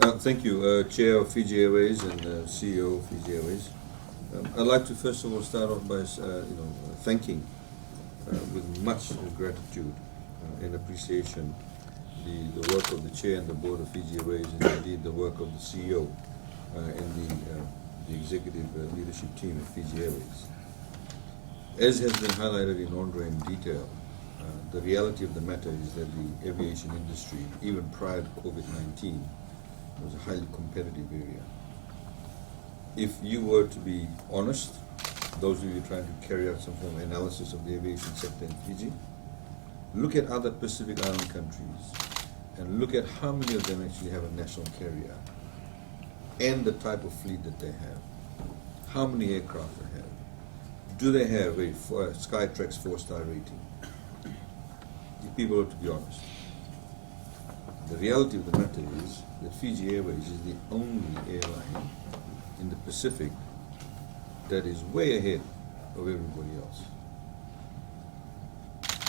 Thank you, Chair of Fiji Airways and CEO of Fiji Airways. I'd like to first of all start off by thanking with much gratitude and appreciation the work of the Chair and the Board of Fiji Airways, and indeed the work of the CEO and the executive leadership team at Fiji Airways. As has been highlighted in Andre in detail, the reality of the matter is that the aviation industry, even prior to COVID-19, was a highly competitive area. If you were to be honest, those of you trying to carry out some form of analysis of the aviation sector in Fiji, look at other Pacific Island countries and look at how many of them actually have a national carrier and the type of fleet that they have. How many aircraft they have. Do they have a Skytrax 4-star rating? If people are to be honest. The reality of the matter is that Fiji Airways is the only airline in the Pacific that is way ahead of everybody else.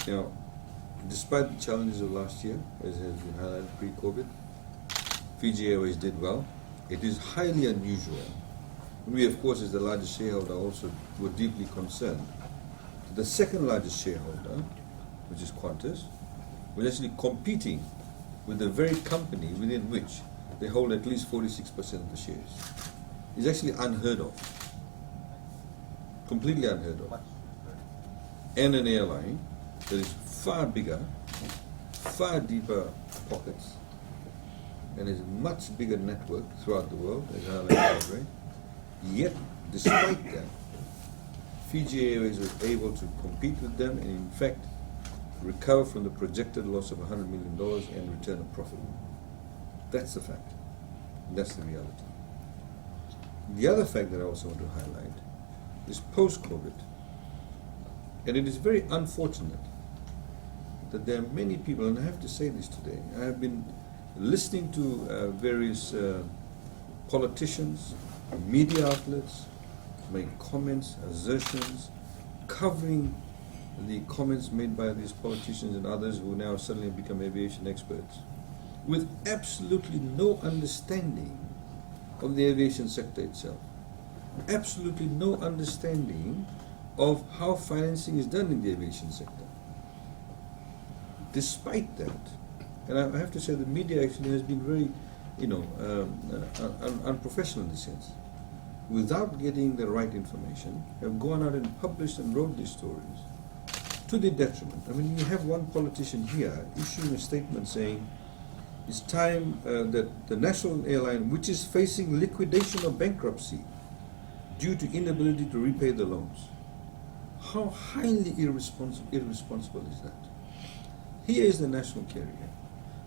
Now, despite the challenges of last year, as has been highlighted pre-COVID, Fiji Airways did well. It is highly unusual. We, of course, as the largest shareholder, also were deeply concerned. The second largest shareholder, which is Qantas, was actually competing with the very company within which they hold at least 46% of the shares. It's actually unheard of. Completely unheard of. And an airline that is far bigger, far deeper pockets, and has a much bigger network throughout the world, as highlighted, right? Yet, despite that, Fiji Airways was able to compete with them and, in fact, recover from the projected loss of $100 million and return a profit. That's the fact. That's the reality. The other fact that I also want to highlight is post-COVID, and it is very unfortunate that there are many people, and I have to say this today, I have been listening to various politicians, media outlets make comments, assertions, covering the comments made by these politicians and others who now suddenly become aviation experts, with absolutely no understanding of the aviation sector itself, absolutely no understanding of how financing is done in the aviation sector. Despite that, and I have to say the media actually has been very, unprofessional in this sense, without getting the right information, have gone out and published and wrote these stories to the detriment. I mean, you have one politician here issuing a statement saying it's time that the national airline, which is facing liquidation or bankruptcy due to inability to repay the loans. How highly irresponsible is that? Here is the national carrier,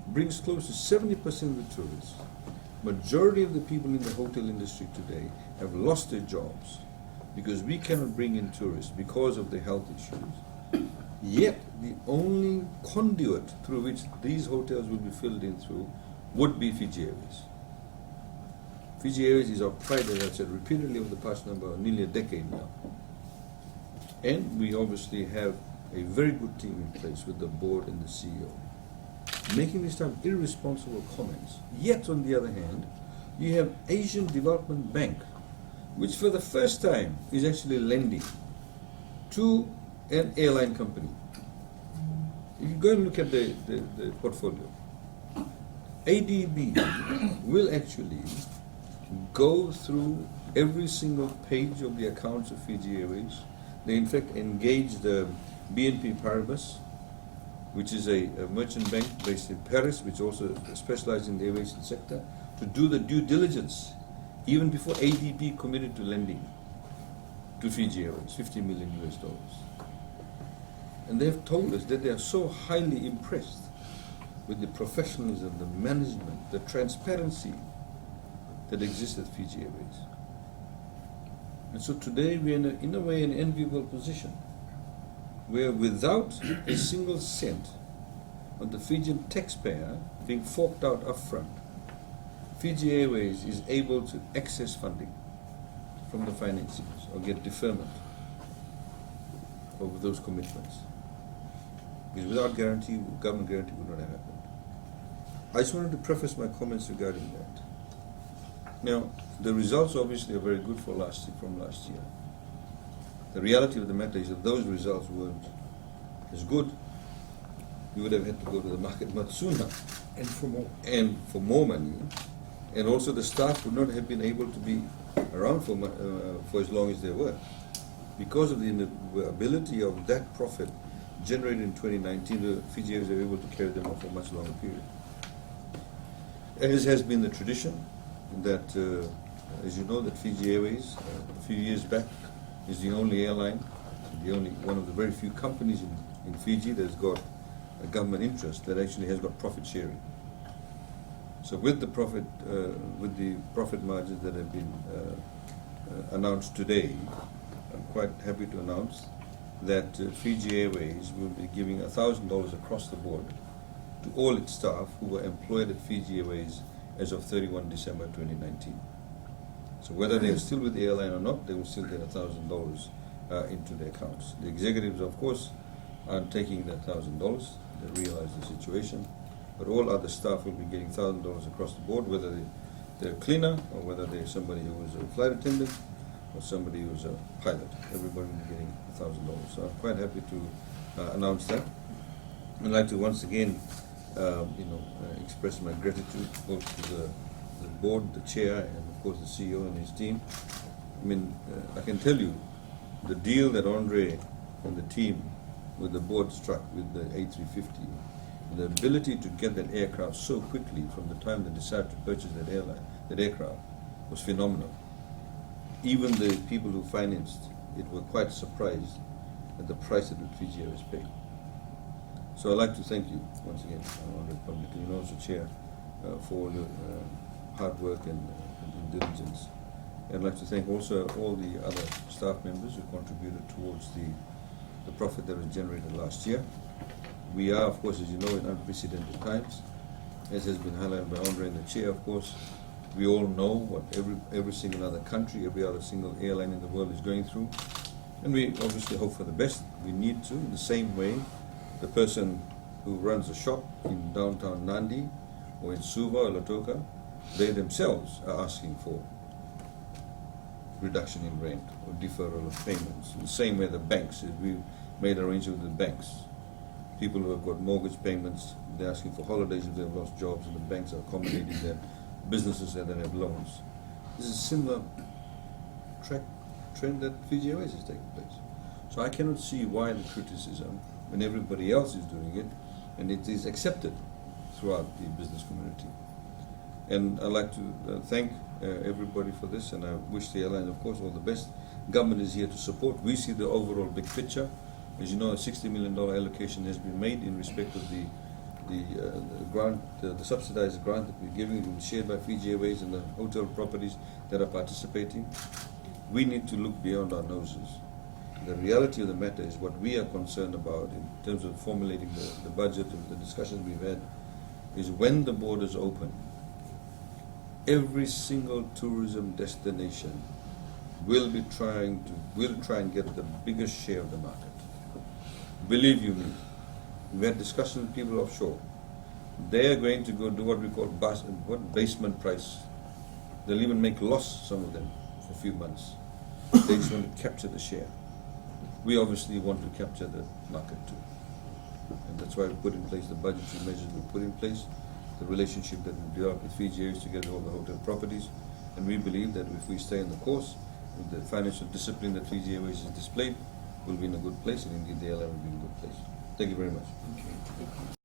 brings close to 70% of the tourists. Majority of the people in the hotel industry today have lost their jobs because we cannot bring in tourists because of the health issues. Yet, the only conduit through which these hotels will be filled in through would be Fiji Airways. Fiji Airways is our pride, as I've said repeatedly over the past nearly a decade now. And we obviously have a very good team in place with the board and the CEO, making these type of irresponsible comments. Yet, on the other hand, you have Asian Development Bank, which for the first time is actually lending to an airline company. If you go and look at the portfolio, ADB will actually go through every single page of the accounts of Fiji Airways. They in fact engage the BNP Paribas, which is a merchant bank based in Paris, which also specializes in the aviation sector, to do the due diligence even before ADB committed to lending to Fiji Airways, $50 million. And they have told us that they are so highly impressed with the professionalism, the management, the transparency that exists at Fiji Airways. And so today we are in a way an enviable position where without a single cent of the Fijian taxpayer being forked out upfront, Fiji Airways is able to access funding from the financiers or get deferment of those commitments. Because without guarantee, government guarantee would not have happened. I just wanted to preface my comments regarding that Now, the results obviously are very good from last year. The reality of the matter is that those results weren't as good. We would have had to go to the market much sooner. And for more. And for more money. And also the staff would not have been able to be around for as long as they were. Because of the ability of that profit generated in 2019, the Fiji Airways were able to carry them on for a much longer period. As has been the tradition, that, as you know, that Fiji Airways, a few years back, is the only airline, one of the very few companies in Fiji that's got a government interest that actually has got profit sharing. So with the profit margins that have been announced today, I'm quite happy to announce that Fiji Airways will be giving $1,000 across the board to all its staff who were employed at Fiji Airways as of 31 December 2019. So whether they're still with the airline or not, they will still get $1,000 into their accounts. The executives, of course, aren't taking that $1,000. They realize the situation. But all other staff will be getting $1,000 across the board, whether they're a cleaner or whether they're somebody who was a flight attendant or somebody who's a pilot. Everybody will be getting $1,000. So I'm quite happy to announce that. I'd like to once again express my gratitude both to the board, the chair, and of course the CEO and his team. I mean, I can tell you, the deal that Andre and the team with the board struck with the A350, the ability to get that aircraft so quickly from the time they decided to purchase that aircraft was phenomenal. Even the people who financed it were quite surprised at the price that the Fiji Airways paid. So I'd like to thank you once again, Honourable publicly, and also Chair, for all your hard work and due diligence. I'd like to thank also all the other staff members who contributed towards the profit that was generated last year. We are, of course, as you know, in unprecedented times, as has been highlighted by Andre and the Chair, of course. We all know what every single other country, every other single airline in the world is going through. And we obviously hope for the best. We need to, in the same way, the person who runs a shop in downtown Nadi or in Suva or Lautoka, they themselves are asking for reduction in rent or deferral of payments. In the same way the banks, we've made arrangements with the banks. People who have got mortgage payments, they're asking for holidays if they've lost jobs, and the banks are accommodating their businesses that have loans. This is a similar trend that Fiji Airways is taking place. So I cannot see why the criticism when everybody else is doing it, and it is accepted throughout the business community. And I'd like to thank everybody for this, and I wish the airline, of course, all the best. Government is here to support. We see the overall big picture. As you know, a $60 million allocation has been made in respect of the grant, the subsidized grant that we're giving. It will be shared by Fiji Airways and the hotel properties that are participating. We need to look beyond our noses. The reality of the matter is what we are concerned about in terms of formulating the budget and the discussions we've had is when the borders open, every single tourism destination will try and get the biggest share of the market. Believe you me, we had discussions with people offshore. They are going to go do what we call basement price. They'll even make loss, some of them, for a few months. They just want to capture the share. We obviously want to capture the market too. And that's why we put in place the budgetary measures we put in place, the relationship that we developed with Fiji Airways to get all the hotel properties. And we believe that if we stay in the course, with the financial discipline that Fiji Airways has displayed, we'll be in a good place, and indeed the airline will be in a good place. Thank you very much. Okay.